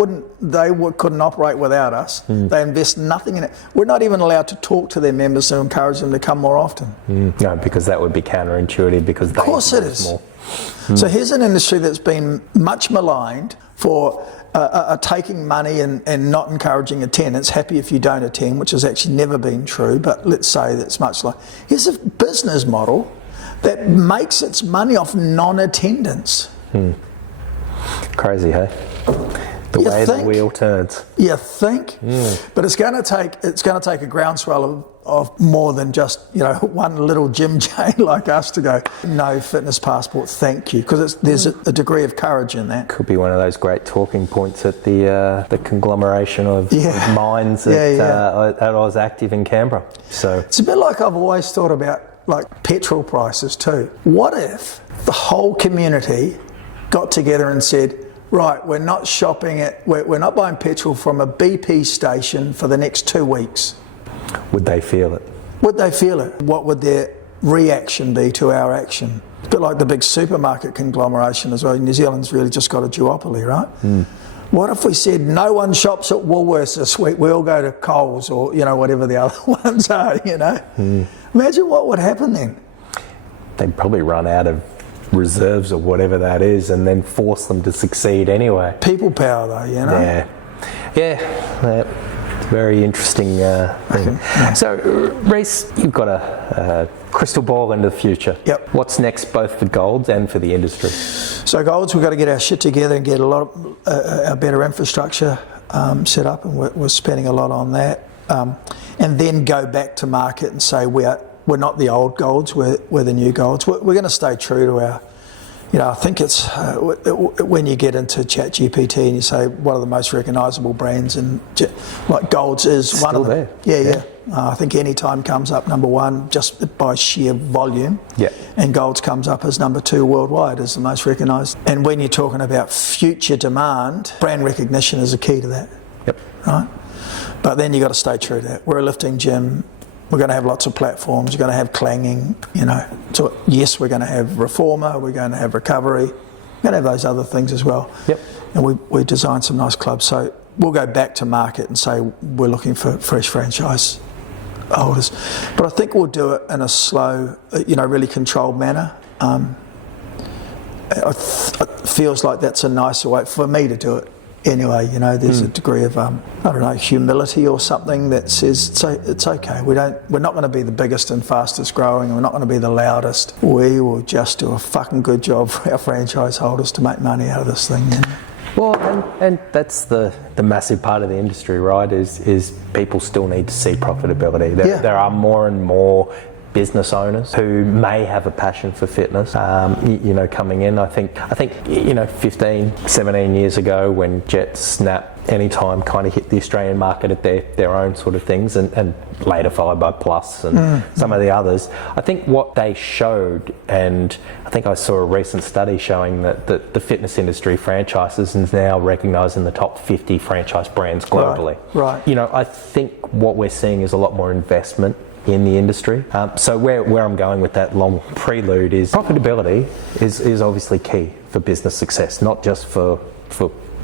couldn't operate without us. They invest nothing in it. We're not even allowed to talk to their members to encourage them to come more often. No, because that would be counterintuitive because they of course it invest is. more. So here's an industry that's been much maligned for taking money and not encouraging attendance, happy if you don't attend, which has actually never been true, but let's say that's much like... Here's a business model that makes its money off non-attendance. Crazy, hey? The You way think? the wheel turns. You think? But it's going to take a groundswell of more than just one little gym chain like us to go, no fitness passport, thank you, because there's a degree of courage in that. Could be one of those great talking points at the conglomeration of minds that I was active in Canberra. So it's a bit like I've always thought about like petrol prices too. What if the whole community got together and said, right, we're not we're not buying petrol from a BP station for the next 2 weeks? would they feel it? Would they feel it? What would their reaction be to our action? It's a bit like the big supermarket conglomeration as well. New Zealand's really just got a duopoly, right? What if we said no one shops at Woolworths this week, we all go to Coles or, whatever the other ones are, Imagine what would happen then. They'd probably run out of reserves or whatever that is and then force them to succeed anyway. People power though, Yeah. Very interesting thing. Okay. So, Reece, you've got a crystal ball into the future. Yep. What's next both for Golds and for the industry? So Golds, we've got to get our shit together and get a lot of our better infrastructure set up, and we're spending a lot on that. And then go back to market and say we're not the old Golds, we're the new Golds. We're going to stay true to our, I think it's when you get into ChatGPT and you say what are the most recognisable brands, and like Golds is Still one of them. there. Yeah. I think Anytime comes up number one just by sheer volume. Yeah. And Golds comes up as number two worldwide as the most recognised. And when you're talking about future demand, brand recognition is a key to that. Yep. Right? But then you've got to stay true to that. We're a lifting gym. We're going to have lots of platforms. We're going to have clanging, So yes, we're going to have reformer. We're going to have recovery. We're going to have those other things as well. Yep. And we designed some nice clubs. So we'll go back to market and say we're looking for fresh franchise holders. But I think we'll do it in a slow, really controlled manner. It feels like that's a nicer way for me to do it. Anyway, there's a degree of humility or something that says it's okay. We're not going to be the biggest and fastest growing. We're not going to be the loudest. We will just do a fucking good job for our franchise holders to make money out of this thing. Well, and that's the massive part of the industry, right? Is people still need to see profitability. There are more and more business owners who may have a passion for fitness, coming in. I think 15, 17 years ago when Jet, Snap, Anytime kind of hit the Australian market at their own sort of things, and later followed by Plus and some of the others. I think what they showed, and I think I saw a recent study showing that the fitness industry franchises is now recognised in the top 50 franchise brands globally. Right. I think what we're seeing is a lot more investment in the industry. So where I'm going with that long prelude is profitability is obviously key for business success, not just for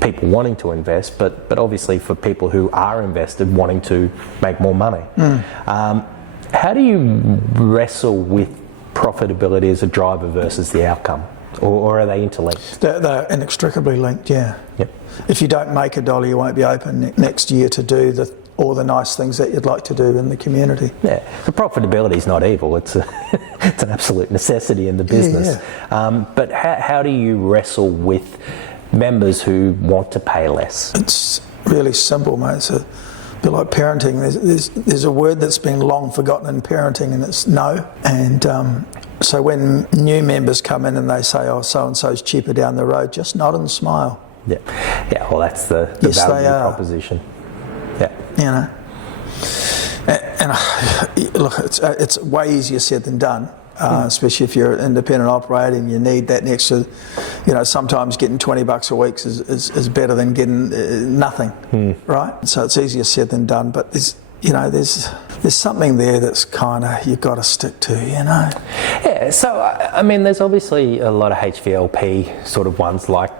people wanting to invest, but obviously for people who are invested wanting to make more money. How do you wrestle with profitability as a driver versus the outcome? Or are they interlinked? They're inextricably linked, yeah. Yep. If you don't make a dollar, you won't be open next year to do all the nice things that you'd like to do in the community. Yeah, the profitability is not evil. It's an absolute necessity in the business. Yeah. But how do you wrestle with members who want to pay less? It's really simple, mate. It's a bit like parenting. There's a word that's been long forgotten in parenting, and it's no. And so when new members come in and they say, oh, so-and-so's cheaper down the road, just nod and smile. Yeah. Well, that's the yes, value proposition. Yeah. And look, it's way easier said than done. especially if you're an independent operator and you need that next to, sometimes getting $20 a week is better than getting nothing, right? So it's easier said than done, but there's something there that's kind of you've got to stick to, Yeah, so I mean, there's obviously a lot of HVLP sort of ones like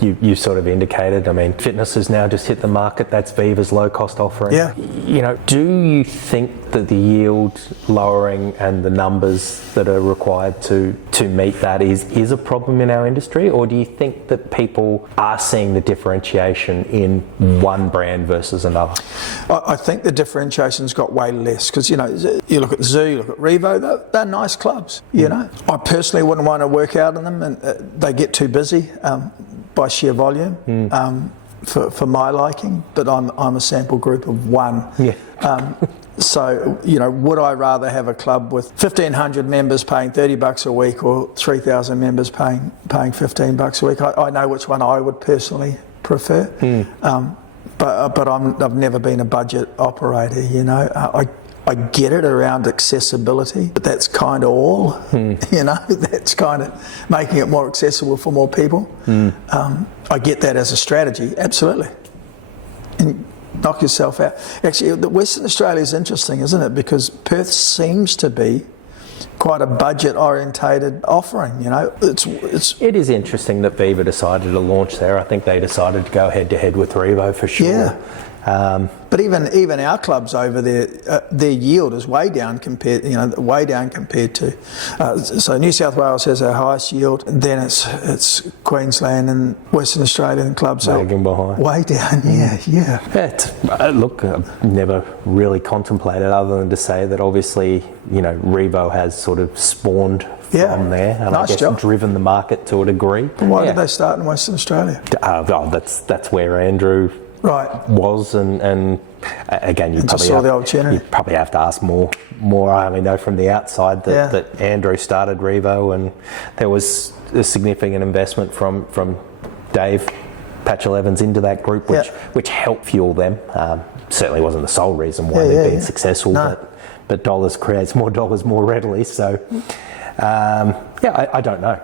you sort of indicated. I mean, fitness has now just hit the market. That's Viva's low-cost offering. Yeah. Do you think that the yield lowering and the numbers that are required to meet that is a problem in our industry, or do you think that people are seeing the differentiation in one brand versus another? I think the differentiation's got way less because, you look at Zoo, you look at Revo, they're nice clubs, I personally wouldn't want to work out in them, and they get too busy by sheer volume for my liking, but I'm a sample group of one. Yeah. So, would I rather have a club with 1,500 members paying $30 a week or 3,000 members paying $15 a week? I know which one I would personally prefer. But I've never been a budget operator, I get it around accessibility, but that's kind of all, that's kind of making it more accessible for more people. I get that as a strategy, absolutely. And knock yourself out. Actually, Western Australia is interesting, isn't it? Because Perth seems to be quite a budget-orientated offering, It is interesting that Viva decided to launch there. I think they decided to go head-to-head with Revo for sure. Yeah. But even our clubs over there, their yield is way down compared to. So New South Wales has our highest yield, and then it's Queensland and Western Australian clubs are behind. Way down. Yeah. Look, I've never really contemplated other than to say that obviously, Revo has sort of spawned from there, and nice I guess job. Driven the market to a degree. Why did they start in Western Australia? That's where Andrew. Right. Was and again, you probably have to ask more. I only know from the outside that Andrew started Revo, and there was a significant investment from Dave Patchell Evans into that group, which helped fuel them. Certainly wasn't the sole reason why they've been successful, but dollars creates more dollars more readily. So I don't know.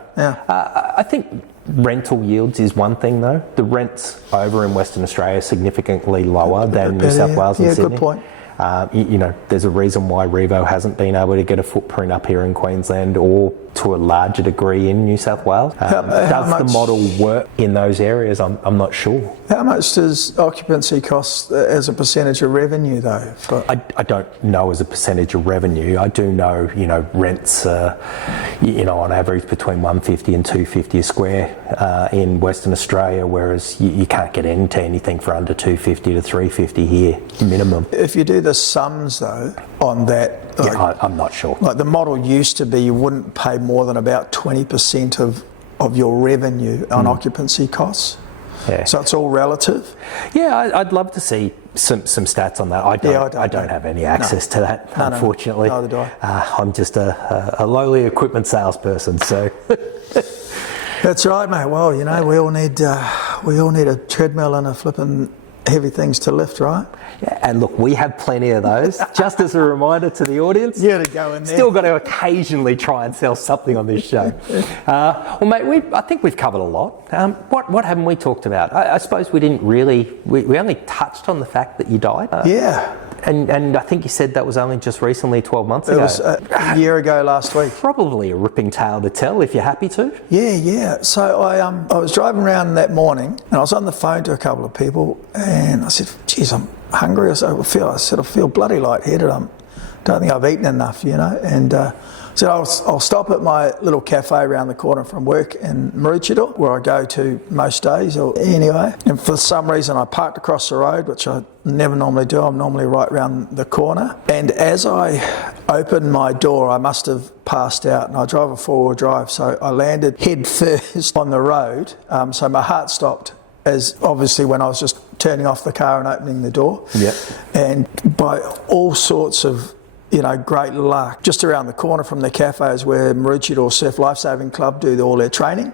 I think rental yields is one thing, though. The rents over in Western Australia are significantly lower than New South Wales and Sydney. Good point. There's a reason why Revo hasn't been able to get a footprint up here in Queensland or to a larger degree in New South Wales. Does the model work in those areas? I'm not sure. How much does occupancy cost as a percentage of revenue, though? I don't know as a percentage of revenue. I do know, rents, on average between $150 and $250 a square in Western Australia, whereas you can't get into anything for under $250 to $350 here, minimum. If you do the sums, though, on that... I'm not sure. Like the model used to be you wouldn't pay more than about 20% of your revenue on occupancy costs. Yeah. So it's all relative. Yeah, I'd love to see some stats on that. I don't have any access to that, unfortunately. Neither do I. I'm just a lowly equipment salesperson, so... That's right, mate. Well, we all need a treadmill and a flipping heavy things to lift, right? Yeah, and look, we have plenty of those. Just as a reminder to the audience, you got to go in there. Still got to occasionally try and sell something on this show. Well, mate, I think we've covered a lot. What haven't we talked about? I suppose we didn't really. We only touched on the fact that you died. Yeah. And I think you said that was only just recently, 12 months ago. It was a year ago last week. Probably a ripping tale to tell if you're happy to. Yeah. So I was driving around that morning and I was on the phone to a couple of people and I said, geez, I'm hungry. I feel bloody lightheaded. I don't think I've eaten enough, and so I'll stop at my little cafe around the corner from work in Maroochydore, where I go to most days, or anyway. And for some reason, I parked across the road, which I never normally do. I'm normally right round the corner. And as I opened my door, I must have passed out. And I drive a four-wheel drive, so I landed head first on the road. So my heart stopped, as obviously when I was just turning off the car and opening the door. Yep. And by all sorts of great luck, just around the corner from the cafe is where Maroochydore Surf Lifesaving Club do all their training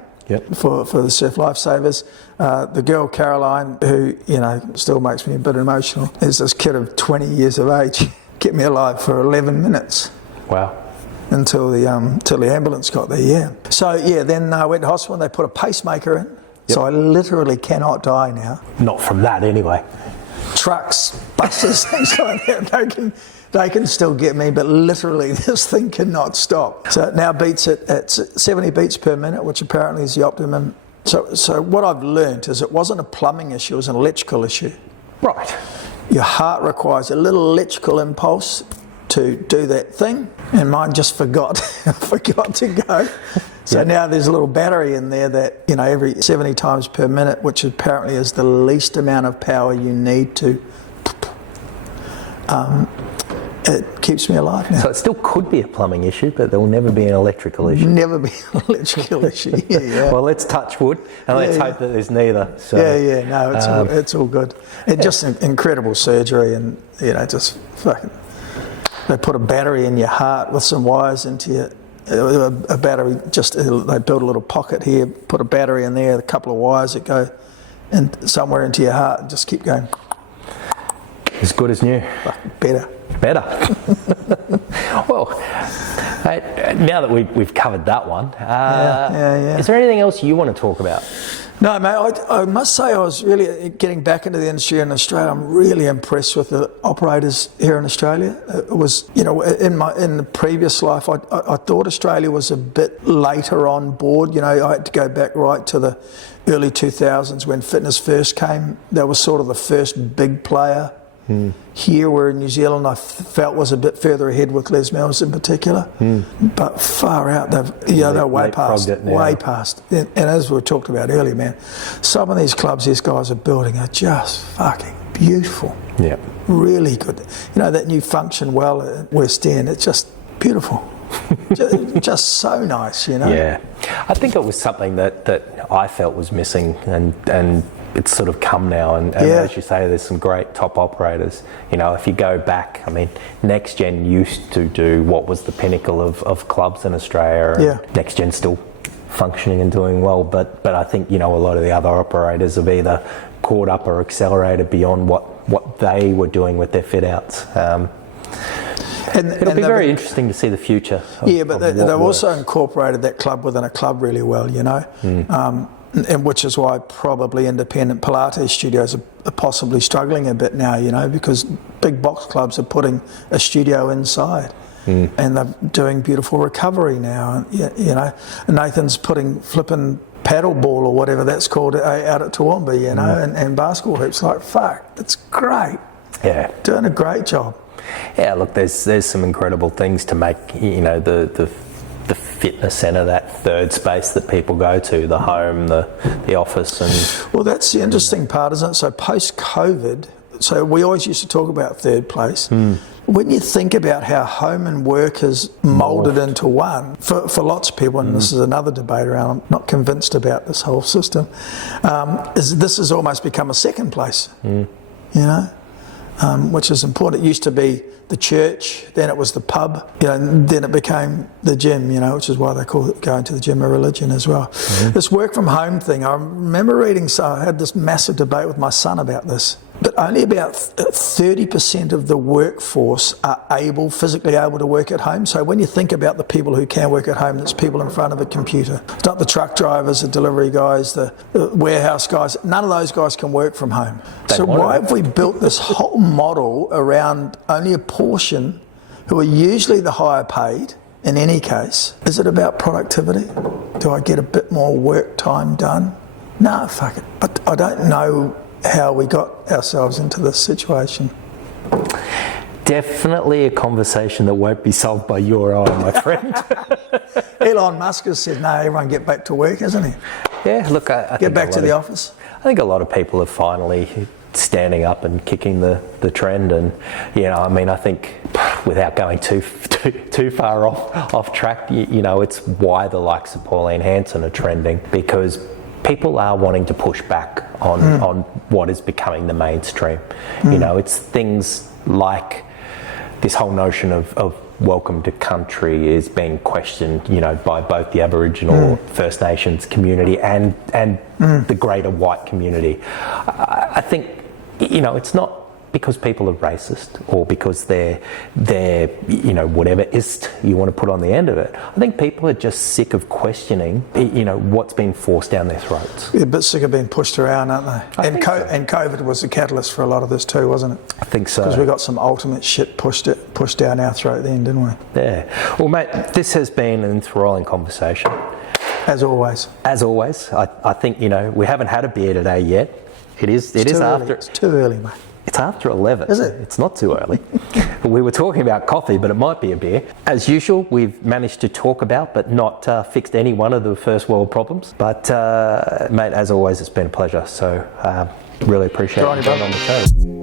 for the surf lifesavers. The girl Caroline, who still makes me a bit emotional, is this kid of 20 years of age, kept me alive for 11 minutes. Wow. until the ambulance got there. Yeah. So yeah, then I went to hospital and they put a pacemaker in. Yep. So I literally cannot die now. Not from that anyway. Trucks, buses, things like that, they can still get me, but literally this thing cannot stop. So it now beats at 70 beats per minute, which apparently is the optimum. So what I've learned is it wasn't a plumbing issue, it was an electrical issue. Right. Your heart requires a little electrical impulse to do that thing, and mine just forgot to go. So now there's a little battery in there that, every 70 times per minute, which apparently is the least amount of power you need to, it keeps me alive now. So it still could be a plumbing issue, but there will never be an electrical issue. Never be an electrical issue. Yeah. Well, let's touch wood and let's hope that there's neither. So, no, it's all good. It's just an incredible surgery, and just fucking. They put a battery in your heart with some wires into you. A battery, they build a little pocket here, put a battery in there, a couple of wires that go somewhere into your heart, and just keep going. As good as new. Better. Well, now that we've covered that one, is there anything else you want to talk about? No, mate, I must say I was really getting back into the industry in Australia. I'm really impressed with the operators here in Australia. It was, in the previous life, I thought Australia was a bit later on board. I had to go back right to the early 2000s when fitness first came. That was sort of the first big player. Here, where in New Zealand, I felt was a bit further ahead with Les Mills in particular, but far out. They're way past. Way past. And as we talked about earlier, man, some of these clubs these guys are building are just fucking beautiful. Yeah, really good. That new Function Well at West End. It's just beautiful. just so nice. Yeah, I think it was something that I felt was missing, and it's sort of come now, and as you say, there's some great top operators. If you go back, Next Gen used to do what was the pinnacle of clubs in Australia. And Next Gen's still functioning and doing well, but I think a lot of the other operators have either caught up or accelerated beyond what they were doing with their fit outs. It'll be very interesting to see the future. But they've also incorporated that club within a club really well, and which is why probably independent Pilates studios are possibly struggling a bit now, because big box clubs are putting a studio inside. And they're doing beautiful recovery now. Nathan's putting flipping paddle ball or whatever that's called out at Toowoomba, and basketball hoops. Like, fuck, that's great. Yeah. Doing a great job. Yeah, look, there's some incredible things to make, the fitness centre, that third space that people go to, the home, the office. And well, that's the interesting part, isn't it? So post-COVID, so we always used to talk about third place. When you think about how home and work has moulded into one, for lots of people, and this is another debate around, I'm not convinced about this whole system, this has almost become a second place, which is important. It used to be the church, then it was the pub, and then it became the gym, which is why they call it going to the gym a religion as well. This work from home thing, I remember reading, so I had this massive debate with my son about this, but only about 30% of the workforce are physically able to work at home. So when you think about the people who can work at home, it's people in front of a computer. It's not the truck drivers, the delivery guys, the warehouse guys. None of those guys can work from home. So why have we built this whole model around only a portion who are usually the higher paid in any case? Is it about productivity? Do I get a bit more work time done? No, fuck it. I don't know how we got ourselves into this situation. Definitely a conversation that won't be solved by you or I, my friend. Elon Musk has said, no, everyone get back to work, hasn't he? Yeah, look, I get back to the office. I think a lot of people are finally standing up and kicking the trend, and I think without going too far off track, it's why the likes of Pauline Hanson are trending, because people are wanting to push back on what is becoming the mainstream. It's things like this whole notion of welcome to country is being questioned, by both the Aboriginal First Nations community and the greater white community. I think, it's not because people are racist or because they're whatever ist you want to put on the end of it. I think people are just sick of questioning, what's been forced down their throats. Yeah, a bit sick of being pushed around, aren't they? And COVID was the catalyst for a lot of this too, wasn't it? I think so. Because we got some ultimate shit pushed down our throat then, didn't we? Yeah. Well, mate, this has been an enthralling conversation. As always. As always. I think, we haven't had a beer today yet. It is after... It's too early, mate. It's after 11. Is it? It's not too early. We were talking about coffee, but it might be a beer. As usual, we've managed to talk about, but not fixed any one of the first world problems. But, mate, as always, it's been a pleasure. So, really appreciate you being on the show.